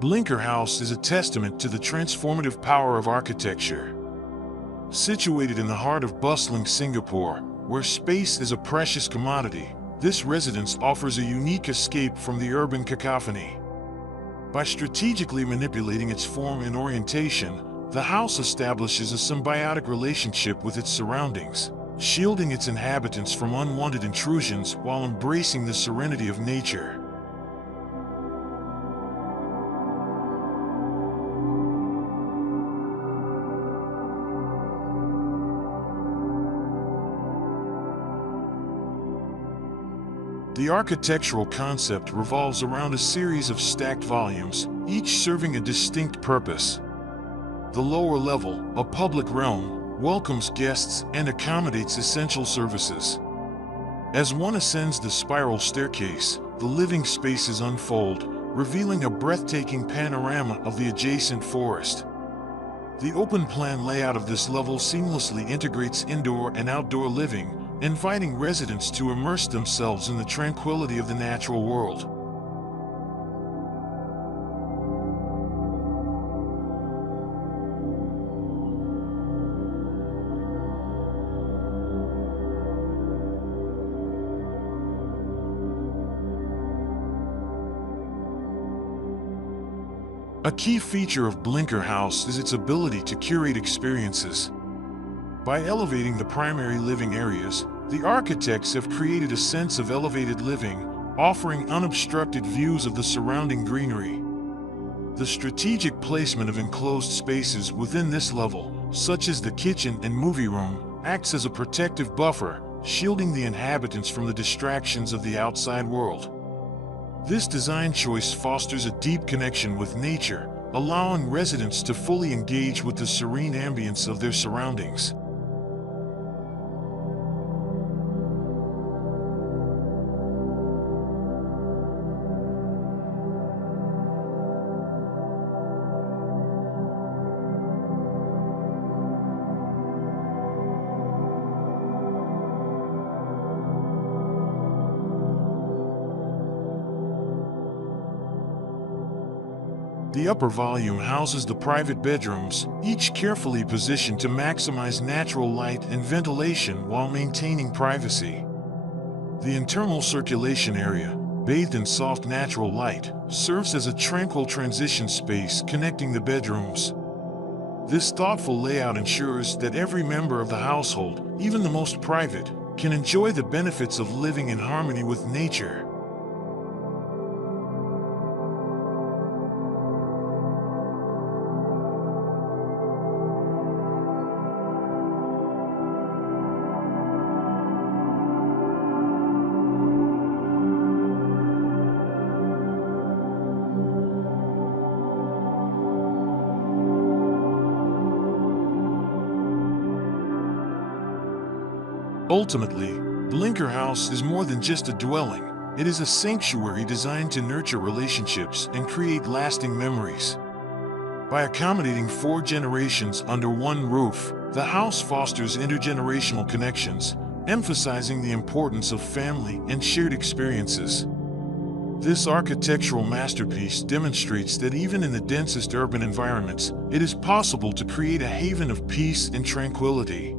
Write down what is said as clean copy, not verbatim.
Blinker House is a testament to the transformative power of architecture. Situated in the heart of bustling Singapore, where space is a precious commodity, this residence offers a unique escape from the urban cacophony. By strategically manipulating its form and orientation, the house establishes a symbiotic relationship with its surroundings, shielding its inhabitants from unwanted intrusions while embracing the serenity of nature. The architectural concept revolves around a series of stacked volumes, each serving a distinct purpose. The lower level, a public realm, welcomes guests and accommodates essential services. As one ascends the spiral staircase, the living spaces unfold, revealing a breathtaking panorama of the adjacent forest. The open-plan layout of this level seamlessly integrates indoor and outdoor living, inviting residents to immerse themselves in the tranquility of the natural world. A key feature of Blinker House is its ability to curate experiences. By elevating the primary living areas, the architects have created a sense of elevated living, offering unobstructed views of the surrounding greenery. The strategic placement of enclosed spaces within this level, such as the kitchen and movie room, acts as a protective buffer, shielding the inhabitants from the distractions of the outside world. This design choice fosters a deep connection with nature, allowing residents to fully engage with the serene ambience of their surroundings. The upper volume houses the private bedrooms, each carefully positioned to maximize natural light and ventilation while maintaining privacy. The internal circulation area, bathed in soft natural light, serves as a tranquil transition space connecting the bedrooms. This thoughtful layout ensures that every member of the household, even the most private, can enjoy the benefits of living in harmony with nature. Ultimately, Blinker House is more than just a dwelling. It is a sanctuary designed to nurture relationships and create lasting memories. By accommodating 4 generations under one roof, the house fosters intergenerational connections, emphasizing the importance of family and shared experiences. This architectural masterpiece demonstrates that even in the densest urban environments, it is possible to create a haven of peace and tranquility.